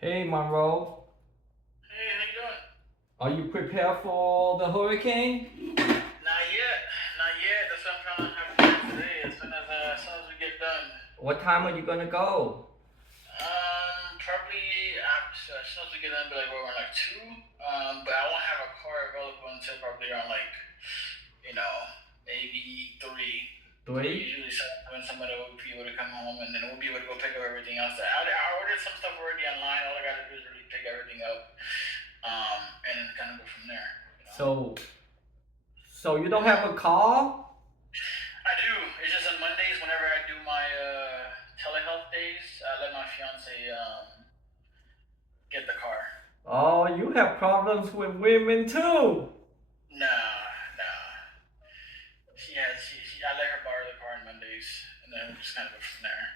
Hey Monroe, Hey, how you doing? are you prepared for the hurricane? Not yet, not yet. That's what I'm trying to have plans today. As soon as we get done. What time are you gonna go? Probably after, as soon as we get done, be like we're around like two. But I won't have a car available until probably around like you know maybe three. Three Three? usually when somebody will be able to come home, and then we'll be able to go pick up everything else. I ordered some stuff already online. All I gotta do is really pick everything up, and then kind of go from there. So, so you don't Yeah. have a car? I do. It's just on Mondays whenever I do my telehealth days, I let my fiance get the car. Oh, you have problems with women too. Nah, nah. I let her borrow the car on Mondays, and then we just kind of go from there.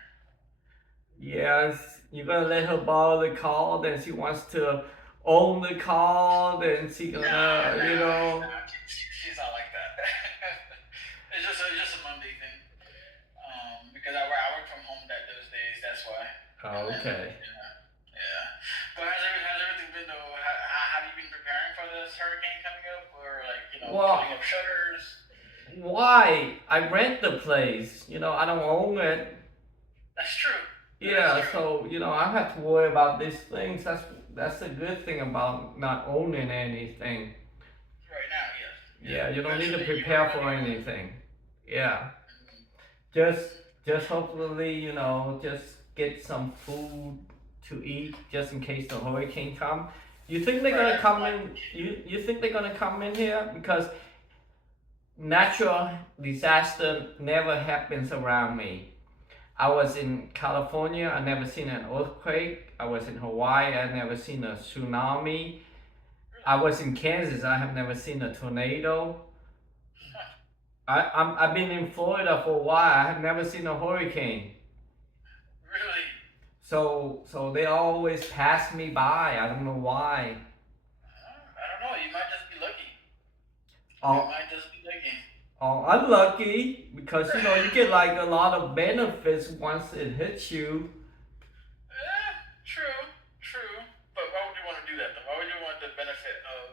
Yes, you're gonna let her borrow the car, then she wants to own the car, then she Nah, gonna, nah, nah. She's not like that. it's just a Monday thing. Because I work from home those days. That's why. And then okay. yeah. But how's everything been though? Have you been preparing for this hurricane coming up, or like putting Well, up shutters? why? I rent the place. I don't own it. That's true. That is Yeah, true. so I don't have to worry about these things. That's a good thing about not owning anything. Right now, yes. Yeah. Yeah, you don't need to Eventually, you are prepare gonna for need one. anything. Yeah, Mhm. just just hopefully just get some food to eat just in case the hurricane come. You think they're Right. gonna I mean, come like, in? You think they're gonna come in here because natural disaster never happens around me. I was in California, I never seen an earthquake. I was in Hawaii, I never seen a tsunami. I really, was in Kansas, I have never seen a tornado. huh, I've been in Florida for a while, I have never seen a hurricane. really. So they always pass me by. I don't know why. I don't know. You might just be lucky. You Oh, might just be lucky. oh, unlucky because you get like a lot of benefits once it hits you. True, true. But why would you want to do that though? Why would you want the benefit of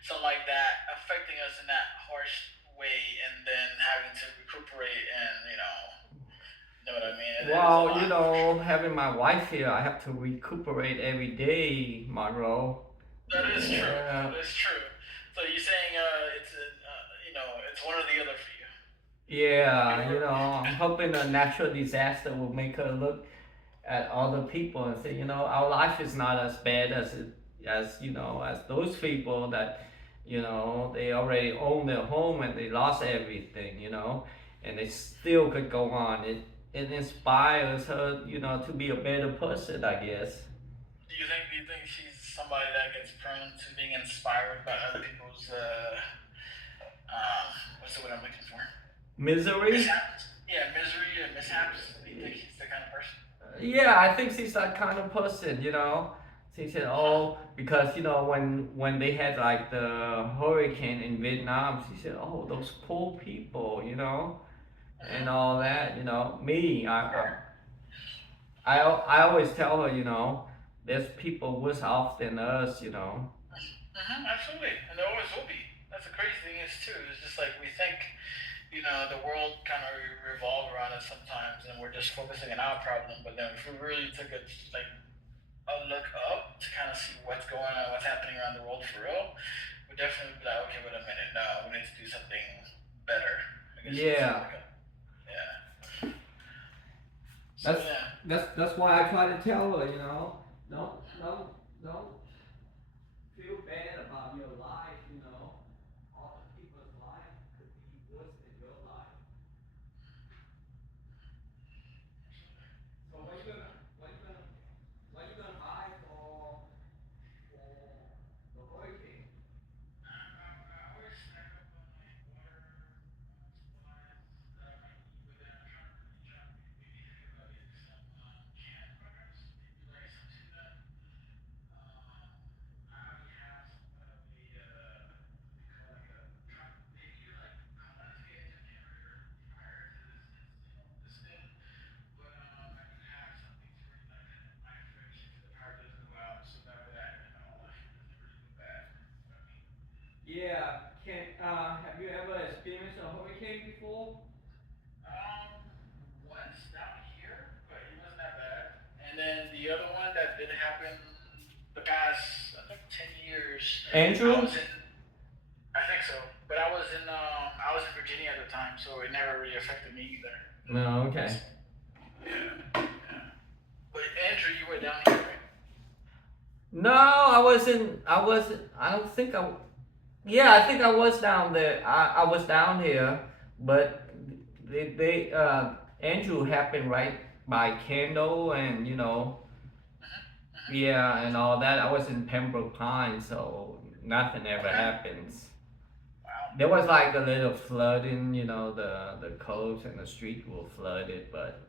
something like that affecting us in that harsh way, and then having to recuperate and know what I mean? It is a Well, lot. having my wife here, I have to recuperate every day, Monroe. That is true. Yeah. That is true. So you're saying it's one or the other for you. Yeah, You're I'm hoping a natural disaster will make her look at other people and say, our life is not as bad as those people that, they already own their home and they lost everything, and they still could go on. It inspires her, to be a better person, I guess. Do you think she's somebody that gets prone to being inspired by other people's what's the word I'm looking for? Misery? Mishaps? Yeah, misery and mishaps. Do you think she's the kind of person? Yeah, I think she's that kind of person. She said, Huh. "Oh, because when they had like the hurricane in Vietnam, she said, "Oh, those poor people, and Mhm. all that." Me, Sure. I always tell her, there's people worse off than us. Absolutely, and there always will be. That's the crazy thing is too. It's just like we think, the world kind of revolves around us sometimes, and we're just focusing on our problem. But then if we really took a look up to kind of see what's going on, what's happening around the world for real, we definitely be like, okay, wait a minute, no, we need to do something better. I guess you could say Yeah, like a yeah. So that's yeah. that's why I try to tell her, don't feel bad about your life. Other people's life could be worse than your life. So what you gonna buy for the hurricane? I always stack up on like water supplies that I might need, but then I'm trying to maybe think about getting some canned peppers, maybe like some tuna. I already have some kind of a Yeah. Can have you ever experienced a hurricane before? Once down here, but it wasn't that bad. And then the other one that did happen the past, I think, 10 years. I Andrew? was in, I think so, but I was in Virginia at the time, so it never really affected me either. No, okay. Yeah, yeah. But Andrew, you were down here, right? No, I wasn't. I wasn't. I don't think I. Yeah, I think I was down there. I was down here, but they Andrew happened right by Kendall and Mm-hmm. yeah, and all that. I was in Pembroke Pines, so nothing ever Okay. happens. Wow. There was like a little flooding, the coast and the street were flooded, but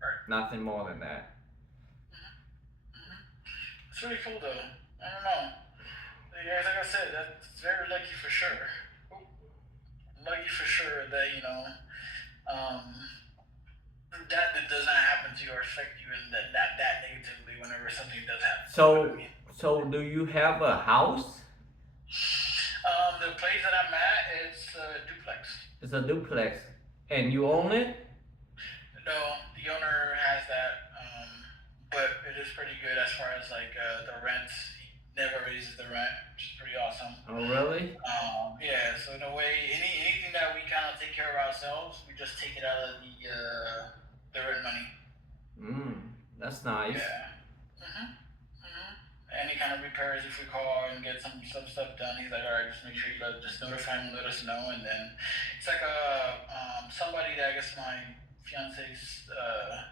Right. nothing more than that. Mm-hmm. Mm-hmm. It's really cool though. I don't know. Like I said, that's very lucky for sure. Lucky for sure that um, that does not happen to you or affect you in that negatively whenever something does happen. You know what I So, mean? so do you have a house? The place that I'm at is a duplex. It's a duplex, and you own it. No, the owner has that, but it is pretty good as far as like the rent. He never raises the rent, which is pretty awesome. Oh, really? Yeah, so in a way, anything that we kind of take care of ourselves, we just take it out of the rent money. That's nice. Yeah. Mhm. Mhm. Any kind of repairs if we call and get some stuff done, he's like, all right, just make sure you just notify him, let us know, and then it's like somebody that I guess my fiance's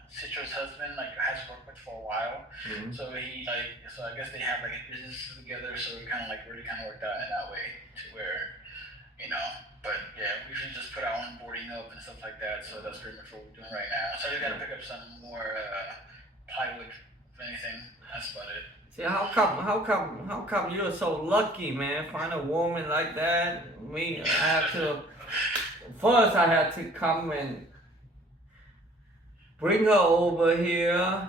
sister's husband like has worked with for a while, Mm-hmm. so I guess they have like a business together, so we kind of like really kind of worked out in that way to where you know. But yeah, we usually just put our own boarding up and stuff like that. So that's pretty much what we're doing right now. So I just got to pick up some more plywood, if anything. That's about it. See, how come you're so lucky, man? Find a woman like that. Me, I have to. First, I had to come and bring her over here,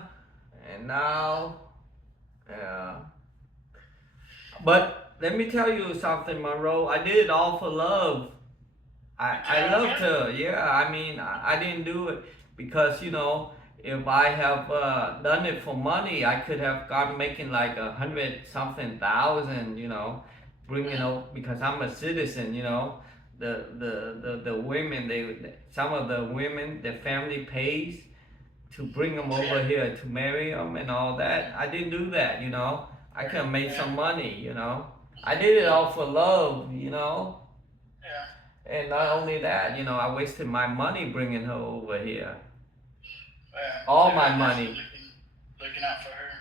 and now, yeah. But let me tell you something, Monroe. I did it all for love. I, You did I all loved that? her. Yeah, I mean, I didn't do it because if I have done it for money, I could have gotten making like 100 something thousand. Bringing Mm-hmm. out because I'm a citizen. The women some of the women the family pays to bring them Yeah. over here to marry them and all that. I didn't do that. I could have made Yeah. some money. I did it all for love. Yeah. And not Yeah. only that, I wasted my money bringing her over here. Yeah. So All you're my definitely money. looking out for her.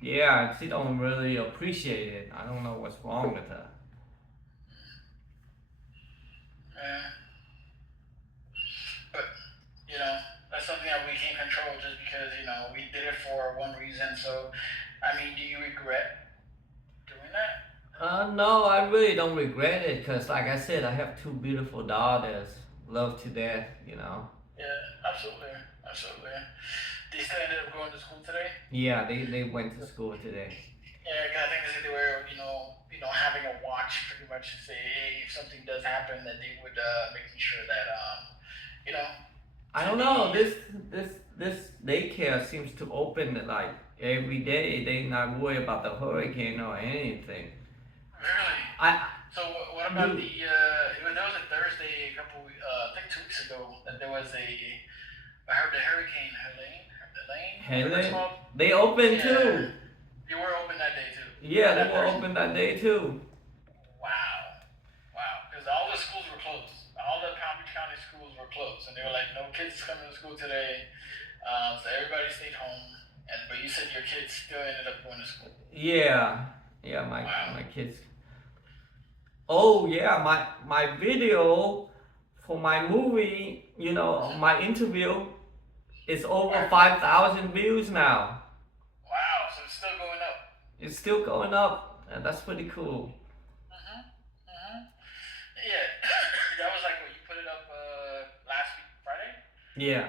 Yeah, she don't really appreciate it. I don't know what's wrong with her. Yeah. But that's something that we can't control just because we did it for one reason. So, I mean, do you regret doing that? No, I really don't regret it because, like I said, I have two beautiful daughters. Love to death. Yeah, absolutely, absolutely. They still ended up going to school today. Yeah, they went to school today. Yeah, 'cause I think they said they were, having a watch pretty much to say, hey, if something does happen, that they would making sure that, you know, I to don't know. be This daycare seems to open like every day. They not worry about the hurricane or anything. really. I So what about do. there was a Thursday a couple, I think 2 weeks ago that there was I heard the hurricane Helene, whatever it's Helen, called. they open Yeah, too. you were open that day too. Yeah, they That were Thursday. open that day too. Wow, wow. Because all the schools were closed. All the Palm Beach County schools were closed, and they were like, no kids coming to school today. So everybody stayed home. But you said your kids still ended up going to school. Yeah, yeah, Wow. my kids. Oh yeah, my video for my movie, Mm-hmm. my interview is over Right. 5,000 views now. Wow. So it's still going up. It's still going up, and that's pretty cool. Mm-hmm. Mm-hmm. Yeah. That was like what you put it up last week Friday. Yeah,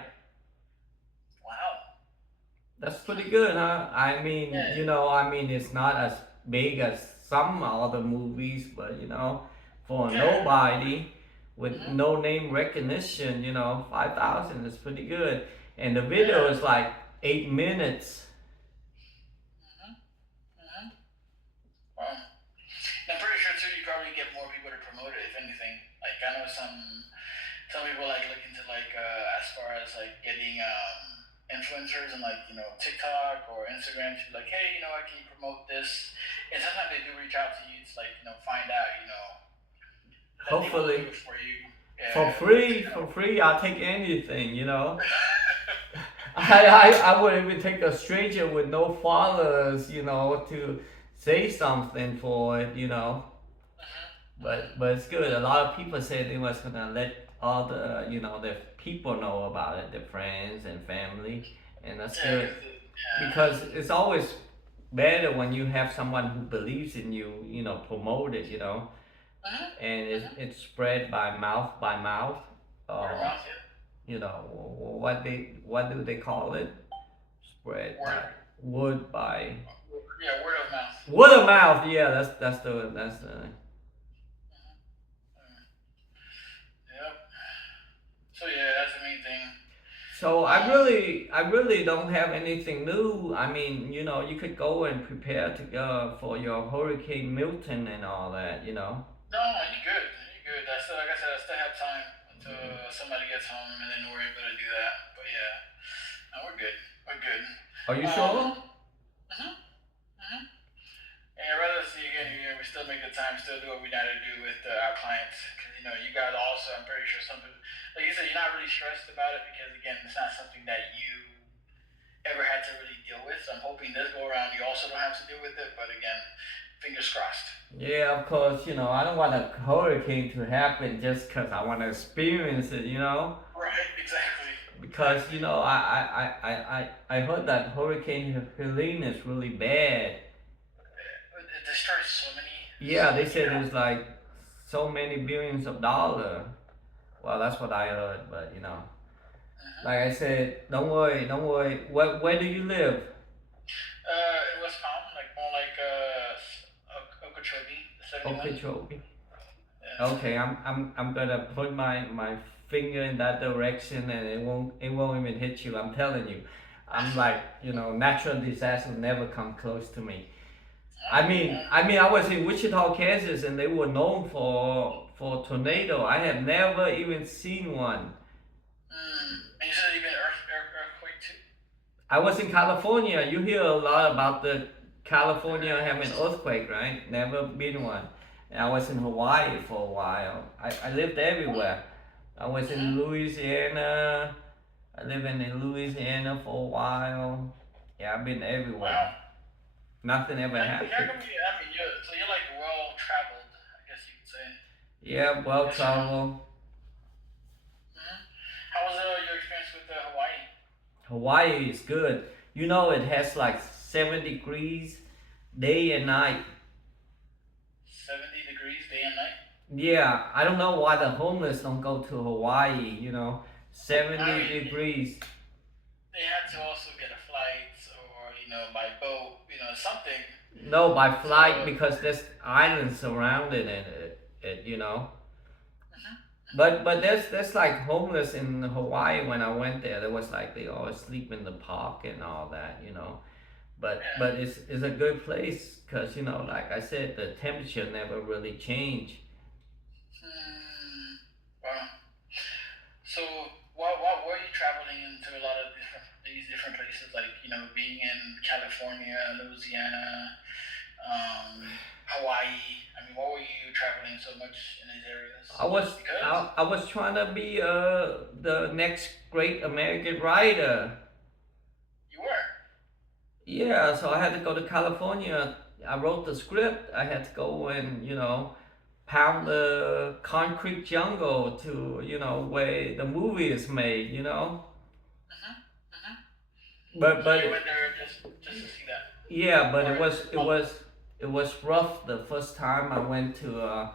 Wow. that's pretty good, huh? I mean, Yeah. it's not as big as some other movies, but for Yeah. nobody with Mhm. no name recognition. 5,000 is pretty good, and the video Yeah. is like 8 minutes. Mhm. Mhm. Well, I'm pretty sure too. You probably get more people to promote it, if anything. Like I know some people like look into like as far as like getting influencers and like TikTok or Instagram to be like, hey, can you promote this? And sometimes they do reach out to you to like find out that they won't do Hopefully, it for you. for Yeah, but free, for free, I'll take anything. I would even take a stranger with no followers, to say something for it. But it's good. A lot of people say they was gonna let all their people know about it, their friends and family, and that's yeah, good because yeah. because it's always better when you have someone who believes in you, promote it, Mhm. and Mhm. it's spread by mouth. Word of Uh, mouth, yeah. what do they call it? Spread Word. by word by Yeah, word of mouth. word of mouth. Yeah, that's the. Mhm. Mhm. Yep. So yeah, that's the main thing. So Um, I really don't have anything new. I mean, you could go and prepare to go for your Hurricane Milton and all that. no, no, you good. You good. I still, like I said, I still have time until somebody gets home, and then we're able to do that. But yeah, no, we're good. We're good. Are you Um, sure? mhm, mhm. And I'd rather see again. We still make the time, still do what we got to do with our clients, because you guys also. I'm pretty sure some people, like you said, you're not really stressed about it because again, it's not something that you ever had to really deal with. So I'm hoping this go around you also don't have to deal with it. But again, fingers crossed. Yeah, of course. I don't want a hurricane to happen just because I want to experience it. Right. Exactly. Because Exactly. I heard that Hurricane Helene is really bad. It destroys Yeah, so they many said houses. it's like so many billions of dollars. Well, that's what I heard, but like I said, don't worry, don't worry. Where do you live? It was Palm, like more like Okeechobee, 71. Okeechobee. Yeah, Okay, I'm gonna put my finger in that direction, and it won't even hit you. I'm telling you. I'm like, natural disaster will never come close to me. I mean, yeah. I mean, I was in Wichita, Kansas, and they were known for tornado. I have never even seen one. And you said even earthquake too. I was in California. You hear a lot about the California having Yes. earthquake, right? Never been one. And I was in Hawaii for a while. I lived everywhere. I was in Mm-hmm. Louisiana. I lived in Louisiana for a while. Yeah, I've been everywhere. Wow. Nothing ever How happened. come you? I mean, you're like well traveled, I guess you could say. Yeah, well Yes or no? traveled. Mm-hmm. How was your experience with Hawaii? Hawaii is good. It has like 7 degrees day and night. 70 degrees day and night. Yeah, I don't know why the homeless don't go to Hawaii. I 70 mean, degrees. they had to also get a flight or by boat, something No, by to. flight because there's islands surrounded in it. Mhm, mhm. But there's like homeless in Hawaii. When I went there, there was like they always sleep in the park and all that. But Yeah. it's a good place because like I said, the temperature never really change. Hmm. Wow. So, what were you traveling into a lot of these different places, like being in California, Louisiana, Hawaii? I mean, what were you traveling so much in these areas? I was Just because I was trying to be the next great American writer. you were. Yeah, so I had to go to California. I wrote the script. I had to go and pound the concrete jungle to where the movie is made. Mhm. Mhm. But So you but went there just to see that, yeah, but or it was just it was it was rough the first time I went to.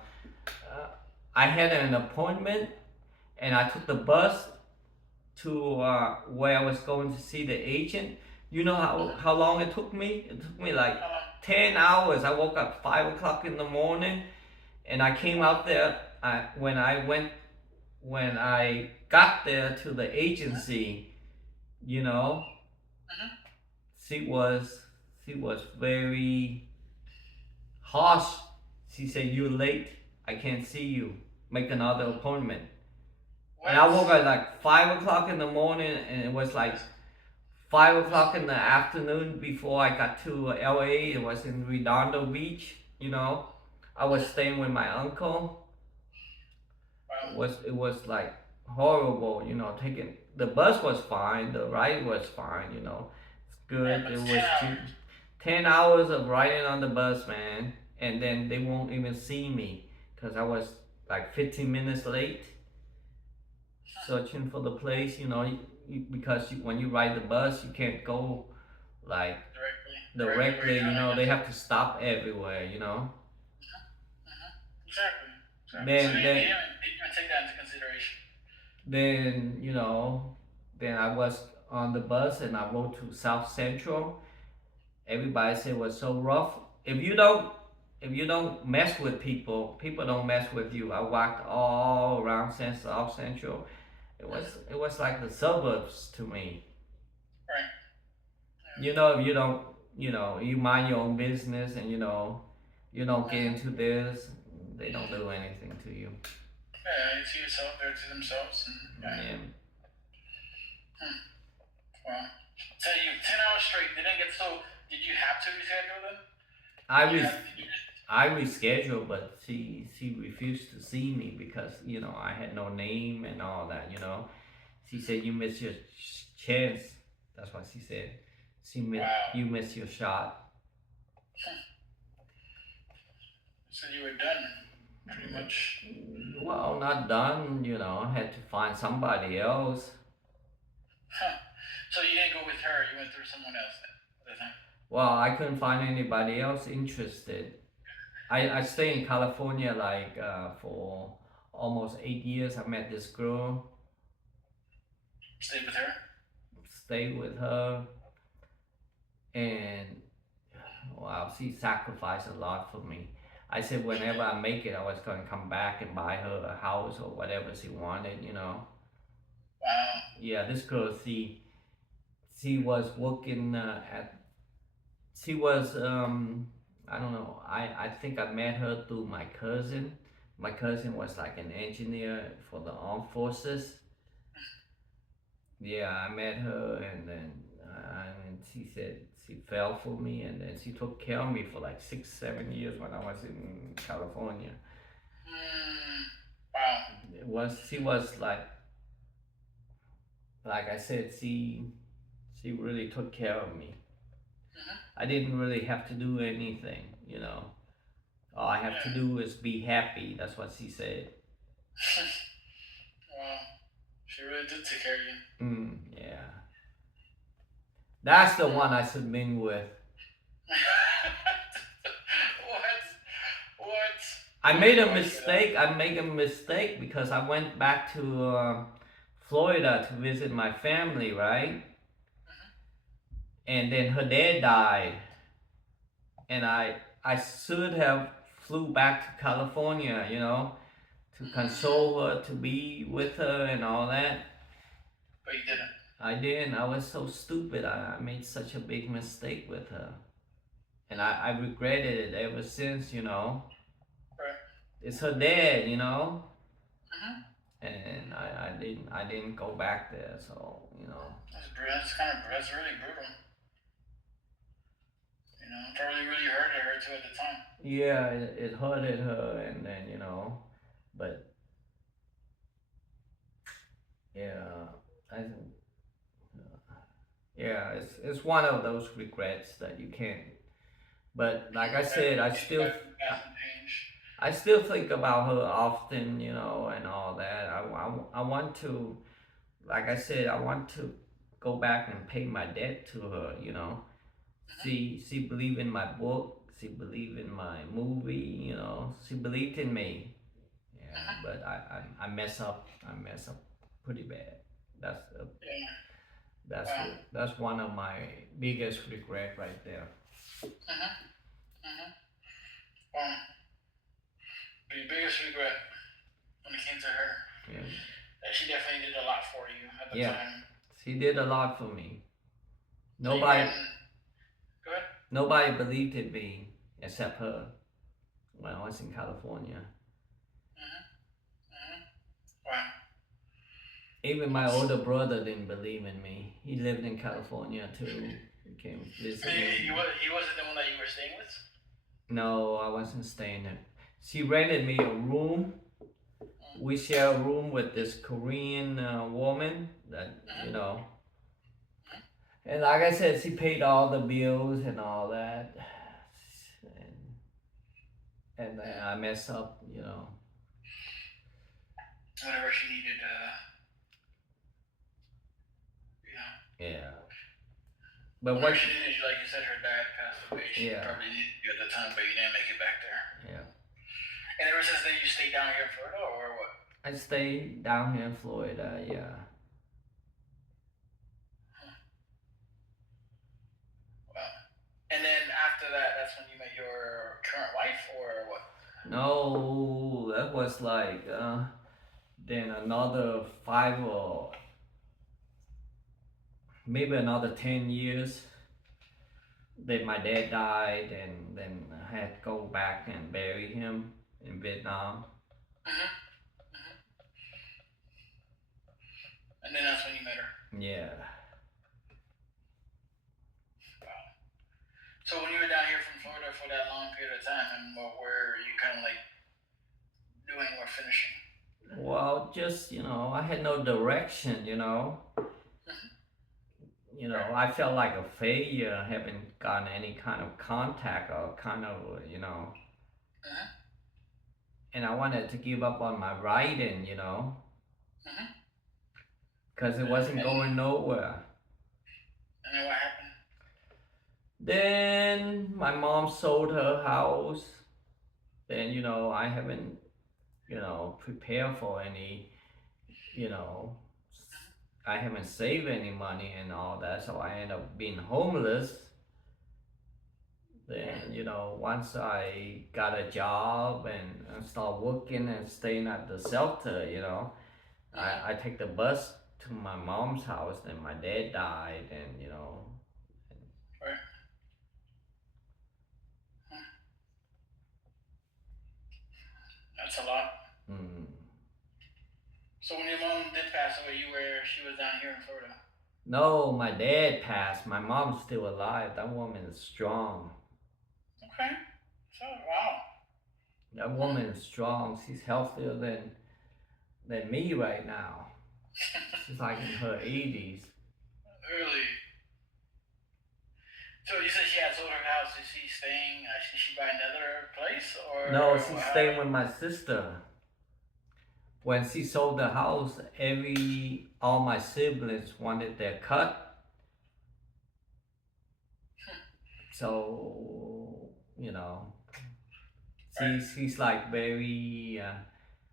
I had an appointment and I took the bus to where I was going to see the agent. You know Mhm. how long it took me? It took me like How long? 10 hours. I woke up 5 o'clock in the morning And I came out there. When I got there to the agency, you know, Mm-hmm. she was she was very harsh. She said, "You're late. I can't see you. Make another appointment." And I What? woke up like 5 o'clock in the morning, and it was like 5 o'clock in the afternoon before I got to LA. It was in Redondo Beach. I was staying with my uncle. Wow. It was like horrible. Taking the bus was fine. The ride was fine. It's Yeah, good. but It it's was 10 hours. 10 hours of riding on the bus, man. And then they won't even see me because I was like 15 minutes late searching for the place. Because when you ride the bus, you can't go like Directly where directly. you're trying to get They to. have to stop everywhere. Exactly. Exactly. So Then they then didn't even take that into consideration. then I was on the bus and I rode to South Central. Everybody said it was so rough. If you don't mess with people, people don't mess with you. I walked all around South Central. It was like the suburbs to me. Right. If you don't, you mind your own business and you don't get into this, they don't do anything to you. Yeah, to yourself, they're to themselves, and yeah. Yeah. Hmm. Wow. So you 10 hours straight. They didn't get so. Did you have to reschedule them? I Did you res- have? Did you, I rescheduled, but she refused to see me because I had no name and all that. She said you missed your chance. That's what she said. wow. You missed your shot. So you were done, pretty much. Well, not done. I had to find somebody else. Huh. So you didn't go with her. You went through someone else then. At the time. Well, I couldn't find anybody else interested. I stayed in California like for almost 8 years. I met this girl, Stayed with her. stayed with her, and wow, she sacrificed a lot for me. I said whenever I make it, I was gonna come back and buy her a house or whatever she wanted. Wow. Yeah, this girl, she was working at. She was I don't know. I think I met her through my cousin. My cousin was like an engineer for the armed forces. Yeah, I met her, and then she said she fell for me, and then she took care of me for like 6, 7 years when I was in California. Hmm. Wow. She was like I said, she really took care of me. Mm-hmm. I didn't really have to do anything. All I have to Yeah. do is be happy. That's what she said. Wow. She really did take care of you. Yeah, that's the one I should been with. what? What? I What made are you a going through that? mistake. I made a mistake because I went back to Florida to visit my family, right? And then her dad died, and I should have flew back to California, to console her, to be with her, and all that. But you didn't. I didn't. I was so stupid. I made such a big mistake with her, and I regretted it ever since. Right. It's her dad. Mm-hmm. And I didn't go back there. So. That's kind of that's really brutal. Probably really hurted her too at the time. Yeah, it hurted her, and then. But yeah, I yeah, it's one of those regrets that you can't. But like I said, I Getting still back from past and change. I still think about her often, and all that. I want to, like I said, I want to go back and pay my debt to her. Mm-hmm. She believed in my book. She believed in my movie. She believed in me. Yeah, Mm-hmm. but I mess up. I mess up pretty bad. That's uh, Yeah. that's Wow. that's one of my biggest regret right there. Mm-hmm. Mm-hmm. Wow. your biggest regret when it came to her? Yeah. That she definitely did a lot for you at the Yeah. time. She did a lot for me. So you were Nobody, in. Go ahead. nobody believed in me except her when I was in California. Mhm. Mhm. Wow. Even my That's. older brother didn't believe in me. He lived in California too. He came visit He me. was. He wasn't the one that you were staying with. No, I wasn't staying there. She rented me a room. Mm. We share a room with this Korean woman that, Mhm. you know. Mhm. And like I said, she paid all the bills and all that. And then Mm. I messed up, you know. Whenever she needed, you know, Yeah. But whenever what? she needed you, like you said, her dad passed away. She Yeah. probably needed you at the time, but you didn't make it back there. Yeah. And ever since then, you stayed down here in Florida, or what? I stayed down here in Florida. Yeah. Well, and then after that, that's when you met your current wife, or what? No, that was like then another 5 or maybe another 10 years. Then my dad died, and then I had to go back and bury him in Vietnam. Mhm. Mhm. And then that's when you met her. Yeah. Wow. So when you were down here from Florida for that long period of time, and what were you kind of like doing or finishing? Well, just I had no direction. Mhm. Right. I felt like a failure. I haven't gotten any kind of contact or kind of Mhm. and I wanted to give up on my writing. Mhm. Because it Yeah. wasn't going nowhere. And then what happened? Then my mom sold her house. Then I haven't prepared for any you know I haven't saved any money and all that, so I end up being homeless. Mhm. Then once I got a job and start working and staying at the shelter, Mhm. I take the bus to my mom's house. Then my dad died, and Right. Mhm. That's a lot. mm, So when your mom did pass away, she was down here in Florida. no, my dad passed. My mom's still alive. That woman is strong. Okay. So wow. That Hmm. woman is strong. She's healthier than me right now. She's like in her 80s. Really. So you said she had sold her house. Is she staying? Did she buy another place, No, or she's how? staying with my sister. When she sold the house, all my siblings wanted their cut. So, Right. she's like very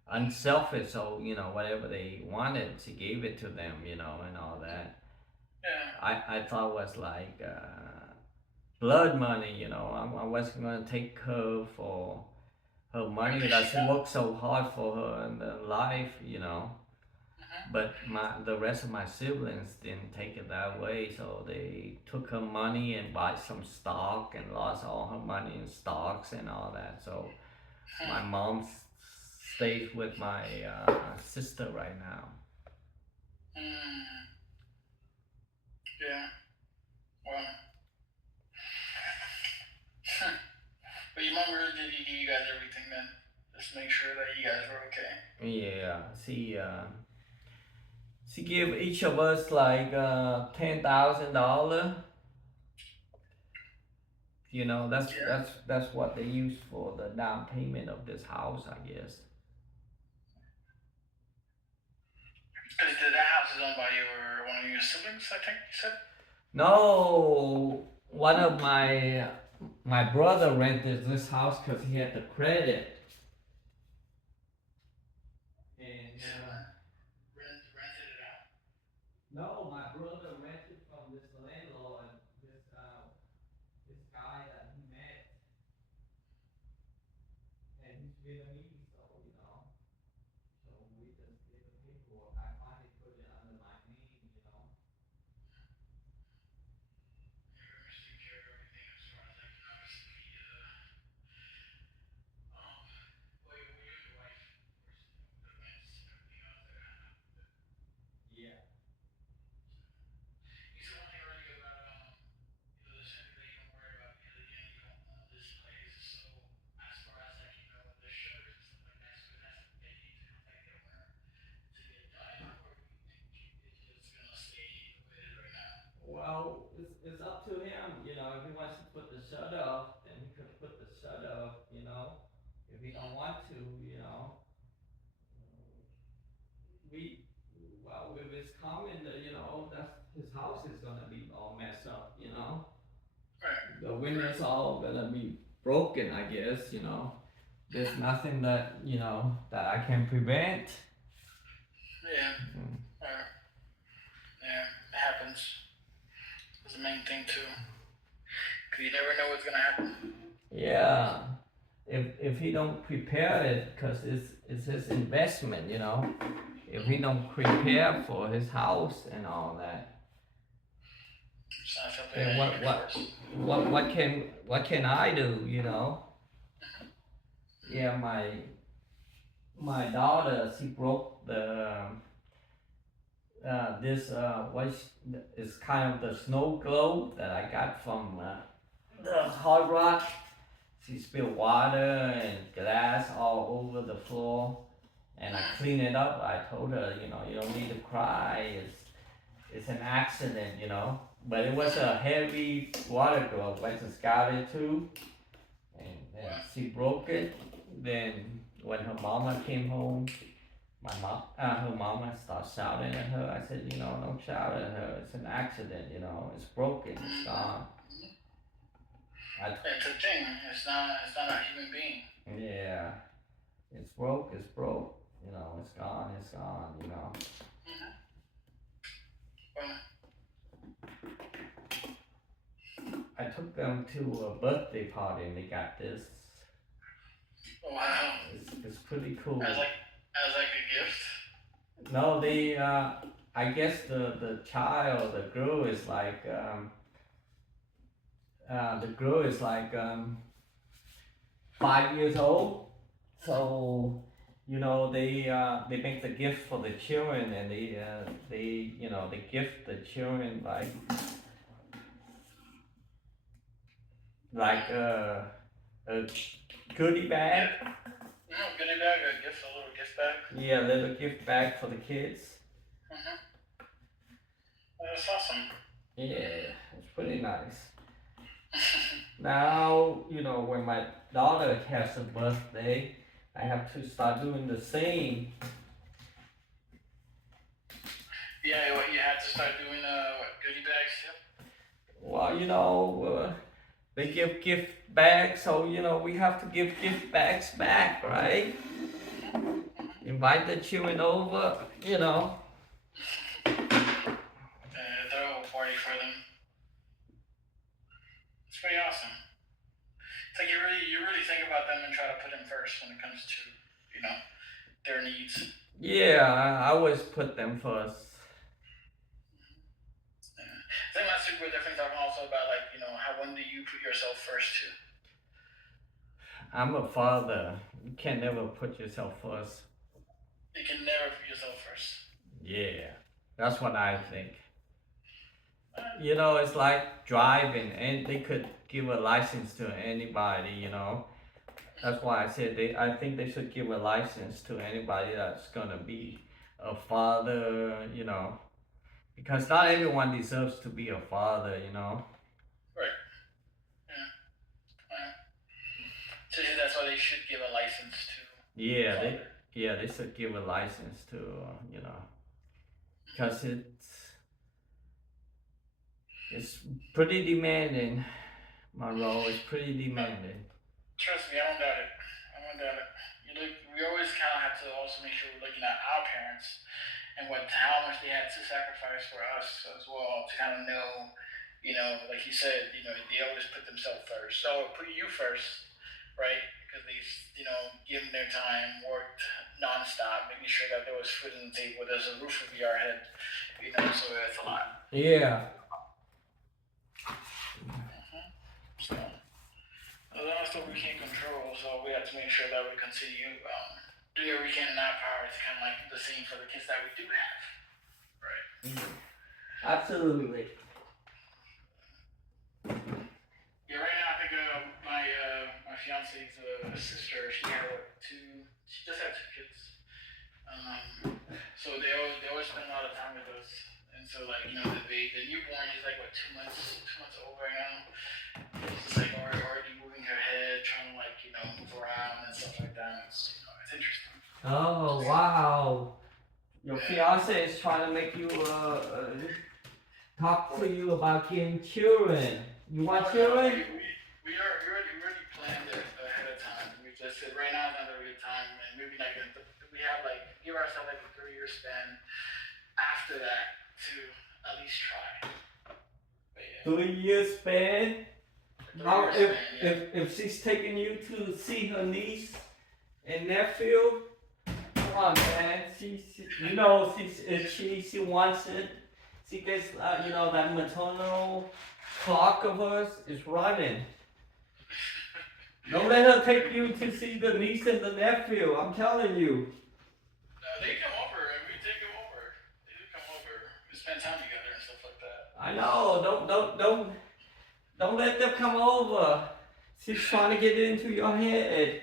unselfish. So, whatever they wanted, she gave it to them, and all that. Yeah. I thought was like blood money, I wasn't going to take her for her Right. money Because that she she got. worked so hard for her in the life. Hmm. But the rest of my siblings didn't take it that way, so they took her money and bought some stock and lost all her money in stocks and all that. So my Hmm. mom stays with my sister right now. Hmm. Yeah. Well. But your mom really did give you guys everything then. Just make sure that you guys were okay. Yeah, she gave each of us like $10,000. That's Yeah. that's that's what they use for the down payment of this house, I guess. Because that house is owned by one of your siblings, I think you said. No, one of my brother rented this house because he had the credit, You and said rented it out. no, my brother rented from this landlord, this guy that he met, and he's Vietnamese, so Well, I finally put it under my name, you know. Yeah, pretty much taking care of everything as far as like obviously well, you and your wife, of course, the rents and everything else that kind of. Yeah. You said one thing earlier about the same thing that you don't worry about because again you don't own this place. So as far as like the shutters and stuff like that, so is that something that you need to contact the owner to get done, or you think it's just gonna stay the way it is right now? Well, it's up to him, you know. If he wants to put the shutter up, then he could put the shutter up, you know. If he don't want to, you know, we, well, if it's common that, you know, that's his house is gonna be all messed up, you know. Right. The windows all gonna be broken, I guess, you know. There's nothing that, you know, that I can prevent. Yeah. Right. Yeah. It happens. That's the main thing too. Cause you never know what's gonna happen. Yeah. If he don't prepare it, cause it's his investment, you know. If he don't prepare for his house and all that, It's not something then that you can force. what can I do, you know? Yeah, my daughter, she broke the this what is kind of the snow globe that I got from the hard rock. She spilled water and glass all over the floor, and I cleaned it up. I told her, you know, you don't need to cry. It's an accident, you know. But it was a heavy water globe. I just got it too, and then Wow. she broke it. Then when her mama came home, her mama started shouting at her. I said, you know, don't shout at her. It's an accident, you know. It's broken. It's gone. I, It's a thing. It's not. It's not a human being. yeah, it's broke. It's broke. You know, it's gone. It's gone. You know. Mm-hmm. Well, I took them to a birthday party and they got this. wow. It's pretty As cool. like as like a gift. No, they. I guess the child, the girl is like the girl is like 5 years old. So you know they make the gift for the children and they you know they gift the children like a goodie Yeah. bag. Goodie bag, a gift, a little gift bag. Yeah, a little gift bag for the kids. Mm-hmm. That's awesome. Yeah, it's pretty nice. Now, you know, when my daughter has a birthday, I have to start doing the same. Yeah, what you had to start doing? What goodie bags too? Well, you know, they give gift bags, so you know we have to give gift bags back, right? Invite the children over, you know. Throw a party for them. It's pretty awesome. It's like you really think about them and try to put them first when it comes to their needs. Yeah, I always put them first. Yeah. I think last week we were definitely talking also about like how when do you put yourself first too? I'm a father. You can never put yourself first. You can never put yourself first. Yeah, that's what I think. Uh, You know, it's like driving, and they could give a license to anybody. You know, that's why I said they. I think they should give a license to anybody that's gonna be a father. You know, because not everyone deserves to be a father. You know. right. Yeah. Uh, so that's why they should give a license to a Yeah, father. they should give a license to you know, because it's pretty demanding. My role is pretty Uh, demanding. Trust me, I don't doubt it. I don't doubt it. We always kind of have to also make sure we're looking at our parents and how much they had to sacrifice for us as well to kind of know, like you said, they always put themselves first. So put you first, right? Because they, given their time, worked, nonstop, making sure that there was food on the table, there's a roof over our head, so it's a lot. Yeah. So, that's what we can't control, so we have to make sure that we continue doing what we can in our power to kind of like do the same for the kids that we do have. Right. Absolutely. Yeah, right now I think my fiance's sister, she had two. She just had two kids. So they always spend a lot of time with us. And so like the newborn is like what 2 months old right now. She's just like already moving her head, trying to like move around and stuff like that. It's interesting. Oh wow. Your Yeah. fiance is trying to make you talk to you about getting children. You want Oh no, children? we already planned it ahead of time. We just said right now is not the right time, and maybe like we have like give ourselves like a 3 year span after that to at least try. But yeah, 3 years span. a three How year span, yeah. if she's taking you to see her niece and nephew? Come on, man. She you know if she wants it. She gets that maternal clock of hers is running. Don't let her take you to see the niece and the nephew. I'm telling you. No, they come over and we take them over. They do come over. We spend time together and stuff like that. I know. Don't let them come over. She's trying to get into your head,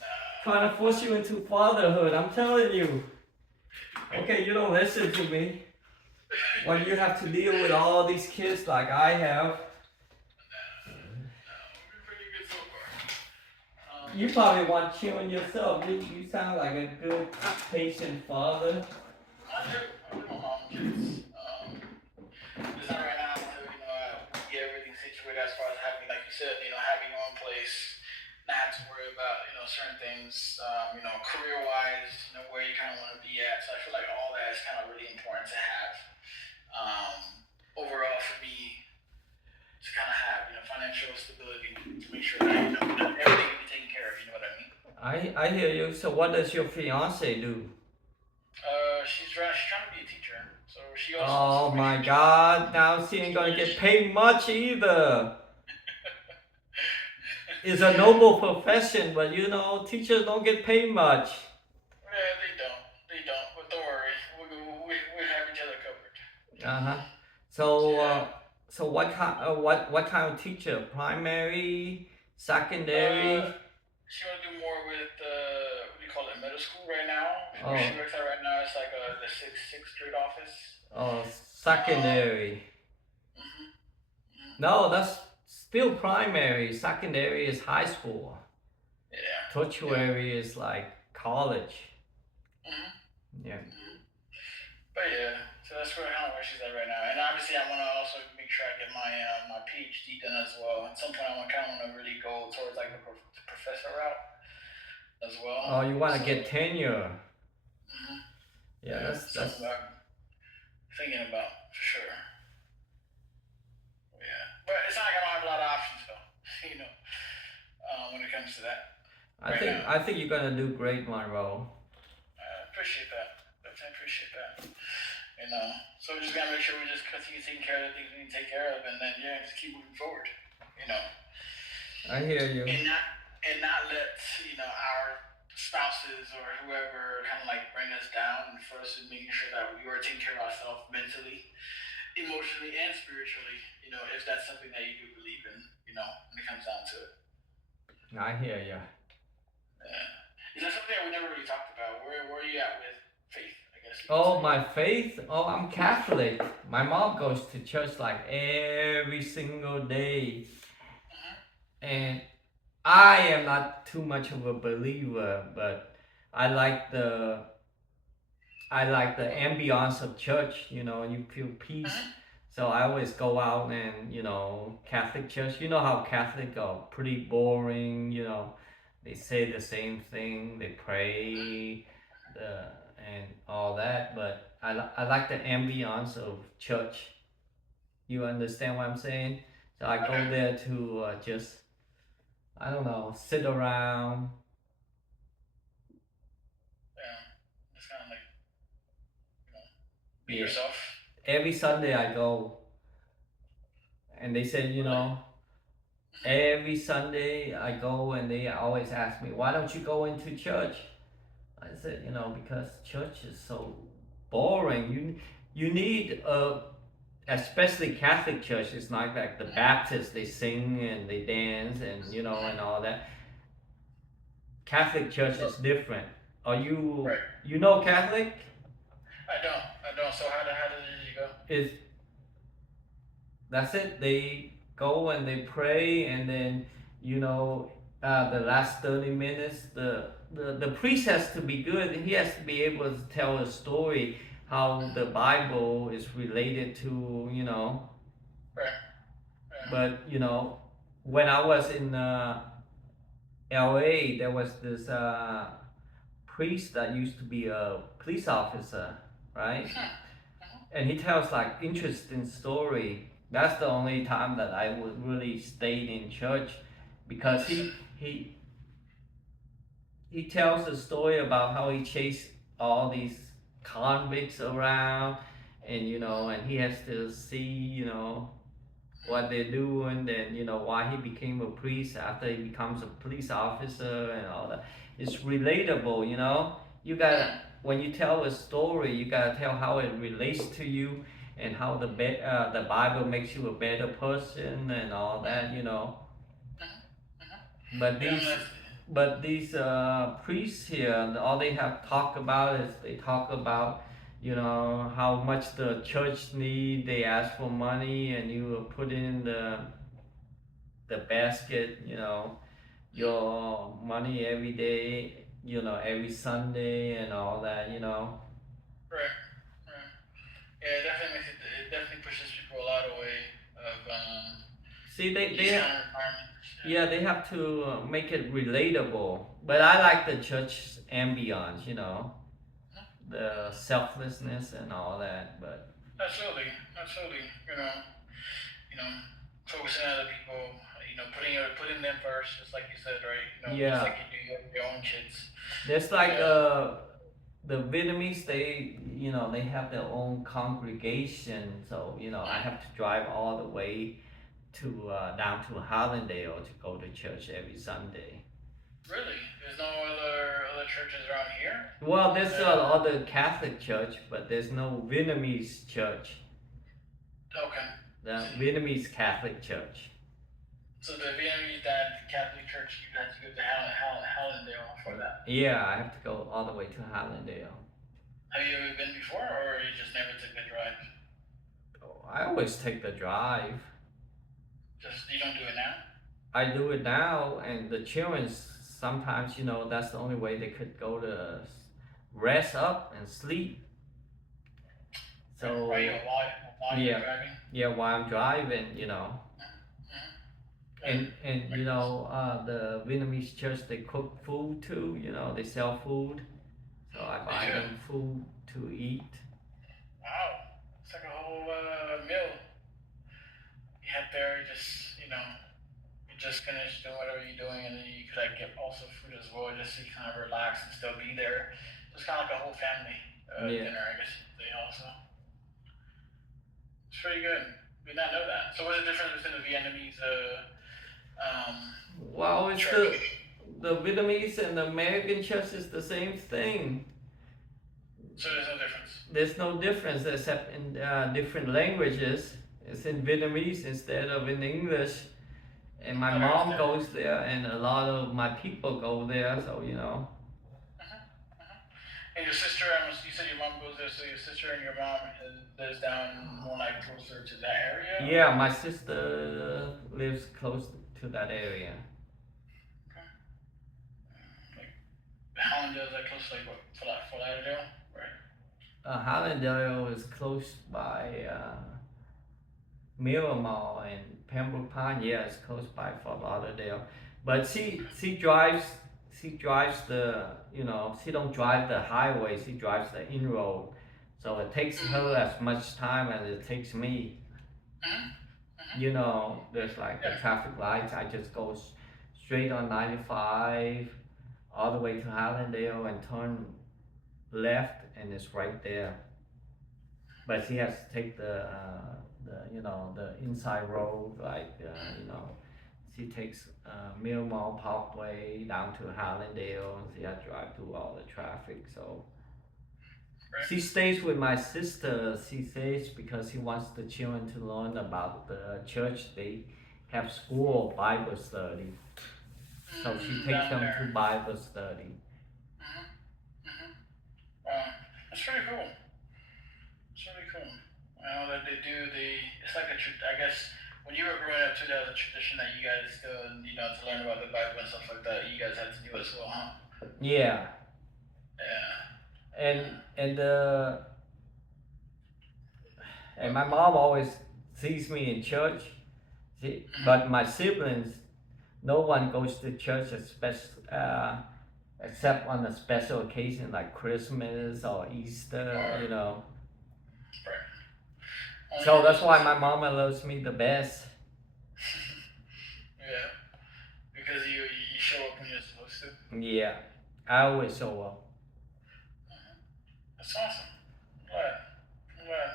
Nah. trying to force you into fatherhood. I'm telling you. Okay, you don't listen to me. When you have to deal with all these kids like I have, No, we've been pretty good so far. you probably want children yourself. You sound like a good, patient father. I do my mom kids. It's not right now until we get everything situated as far as having, like you said, having your own place, not have to worry about certain things, career wise, where you kind of want to be at. So I feel like all that is kind of really important to have. Um, Overall, for me, to kind of have financial stability to make sure that everything will be taken care of. You know what I mean? I hear you. So what does your fiance do? She's trying to be a teacher, so she also wants to Oh make my sure God! Now she ain't gonna get paid much either. It's a noble profession, but teachers don't get paid much. Yeah, they don't. But don't worry, we have each other covered. Uh-huh. So Yeah. what kind of teacher? Primary, secondary? She want to do more with what do you call it, middle school right now. Where she Oh, works at right now, it's like the sixth grade office. oh, Um. secondary. Mhm. Mhm. No, that's still primary. Secondary is high school. Yeah. Yeah. Tertiary is like college. Mhm. Yeah. Mhm. But yeah, so that's where she's at right now. And obviously, I want to also make sure I get my PhD done as well. At some point, I want to really go towards like the professor route as well. Oh, you want to So, get tenure? mhm, Yeah, yeah, that's something that I'm thinking about for sure. Yeah, but it's not like I don't have a lot of options though. you know, when it comes to that I right think now. I think you're gonna do great, Monroe. I appreciate that. Definitely appreciate that. So we just gotta make sure we just continue taking care of the things we need to take care of, and then yeah, just keep moving forward. You know, I hear you. and not let our spouses or whoever kind of like bring us down. And first, is making sure that we are taking care of ourselves mentally, emotionally, and spiritually. If that's something that you do believe in. When it comes down to it. I hear you. Yeah. Is that something that we never really talked about? Where are you at with faith? I guess you could Oh, say. my faith? Oh, I'm Catholic. My mom goes to church like every single day. Mhm. And I am not too much of a believer, but I like the I like the ambiance of church, you feel peace. Mhm. So I always go out and, Catholic church. You know how Catholic are pretty boring, they say the same thing, they pray, the and all that, but I like the ambiance of church. You understand what I'm saying? So I go Okay. there to just, I don't know, sit around, Be Yeah. yourself. Every Sunday I go, and they said, Really? every Sunday I go, and they always ask me, why don't you go into church? I said, because church is so boring. You need especially Catholic church. It's not like the Baptists. They sing and they dance and and all that. Catholic church is different. Are Right. you know Catholic? I don't. I don't. So how did you go? Is That's it. They go and they pray, and then the last 30 minutes, the priest has to be good. He has to be able to tell a story how the Bible is related to Right. Yeah. But when I was in L.A., there was this priest that used to be a police officer, right? And he tells like interesting story. That's the only time that I would really stay in church, because he tells a story about how he chased all these convicts around, and and he has to see what they're doing, and why he became a priest after he becomes a police officer and all that. It's relatable. You gotta When you tell a story, you gotta tell how it relates to you, and how the Bible makes you a better person and all that. But Yeah, these priests here, all they have talk about is they talk about how much the church need. They ask for money, and you put in the basket, your money every day, every Sunday and all that. right. Right. Yeah, it definitely it definitely pushes people a lot away of See, these kind of environments. yeah, they have to make it relatable. But I like the church ambience, the selflessness and all that. But Absolutely, absolutely. You know, focusing on other people. Putting them first, just like you said, right? Just yeah, like you do your own kids. there's like Yeah. the Vietnamese. They have their own congregation, so I have to drive all the way to down to Hollandale to go to church every Sunday. Really? There's no other churches around here? Well, there's That other Catholic church, but there's no Vietnamese church. okay. The Vietnamese Catholic Church. So the Vietnamese that Catholic Church, you have to go to Hallandale for that. Yeah, I have to go all the way to Hollandale. Have you ever been before, or you just never took the drive? Oh, I always take the drive. Just you don't do it now? I do it now, and the children sometimes, that's the only way they could go to rest up and sleep. Right, So while you're yeah, driving? yeah, while I'm driving, Yeah, and makes sense. the Vietnamese church, they cook food too. They sell food, so I They buy do. them food to eat. Wow, it's like a whole meal. You head there, you just finish doing whatever you're doing, and then you could like get also food as well, just so you kind of relax and still be there. So it's kind of like a whole family Yeah. dinner, I guess. They also. It's pretty good. Did not know that. So what's the difference between the Vietnamese Well, it's church? the Vietnamese and the American church is the same thing. So there's no difference. There's no difference except in different languages. It's in Vietnamese instead of in English. And my Okay, mom understand. goes there, and a lot of my people go there. So And your sister, you said your mom goes there, so your sister and your mom lives down more like closer to that area? yeah, my sister lives close to that area. Okay. Like, Hollandale is like close to like what, Fort Lauderdale? Right. Hallandale is close by Miramar and Pembroke Pine. Yeah, it's close by Fort Lauderdale. But she drives the she don't drive the highway. She drives the inroad. So it takes her as much time as it takes me. Mm-hmm. Mm-hmm. There's like the Yeah. traffic lights. I just go straight on 95 all the way to Hallandale and turn left, and it's right there. but she has to take the inside road, like she takes Mill Mall Parkway down to Hallandale, and she has to drive through all the traffic. So she Right. stays with my sister. She stays because she wants the children to learn about the church. They have school Bible study, so she takes Down them to there. Bible study. Mm-hmm. Mm-hmm. That's pretty cool. It's really cool. I know that they do the. It's like I guess when you were growing up too, that was a tradition that you guys still, to learn about the Bible and stuff like that. You guys had to do as well, huh? Yeah, Yeah. and Yeah. and uh, and But. my mom always sees me in church. But Mm-hmm. my siblings, no one goes to church except on a special occasion like Christmas or Easter, Or you know. right. Only So for those that's why my specific. mama loves me the best. Yeah. Because you show up when you're supposed to. Yeah, I always show up. Mm-hmm. That's awesome. I'm glad. I'm glad.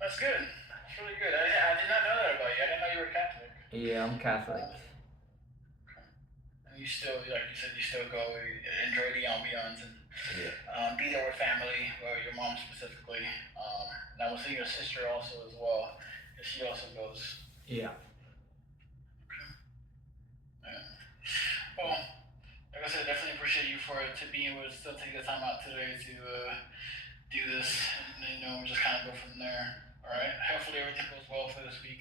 That's good. That's really good. I did not know that about you. I didn't know you were Catholic. Yeah, I'm Catholic. Um, and you still, like you said, you still go enjoy the ambiance and Yeah. be there with family, or your mom specifically. And I was seeing your sister also as well, because she also goes. Yeah. Yeah. Well, like I said, definitely appreciate you for to being able to still take the time out today to do this, and we just kind of go from there. All right. Hopefully everything goes well for this week.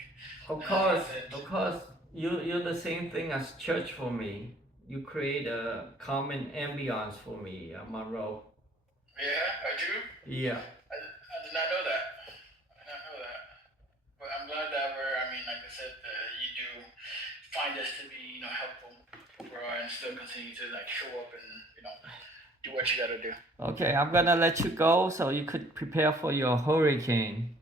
Of And like I course, said, of course, you're the same thing as church for me. You create a common ambiance for me, Monroe. yeah, I do. Yeah. I did not know that. I did not know that. But I'm glad that like I said, you do find this to be, helpful for and still continue to like show up and do what you gotta do. Okay, I'm gonna let you go so you could prepare for your hurricane.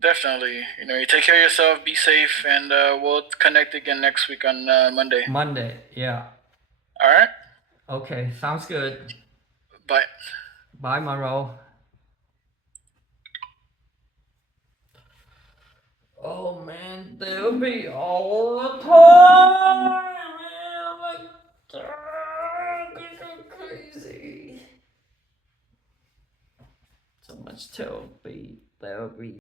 Definitely. You take care of yourself, be safe, and we'll connect again next week on Monday. Monday, yeah. All right. Okay, sounds good. Bye. Bye, Monroe. Oh man, they'll be all the time, man. Like, this is crazy. So much to be. They'll be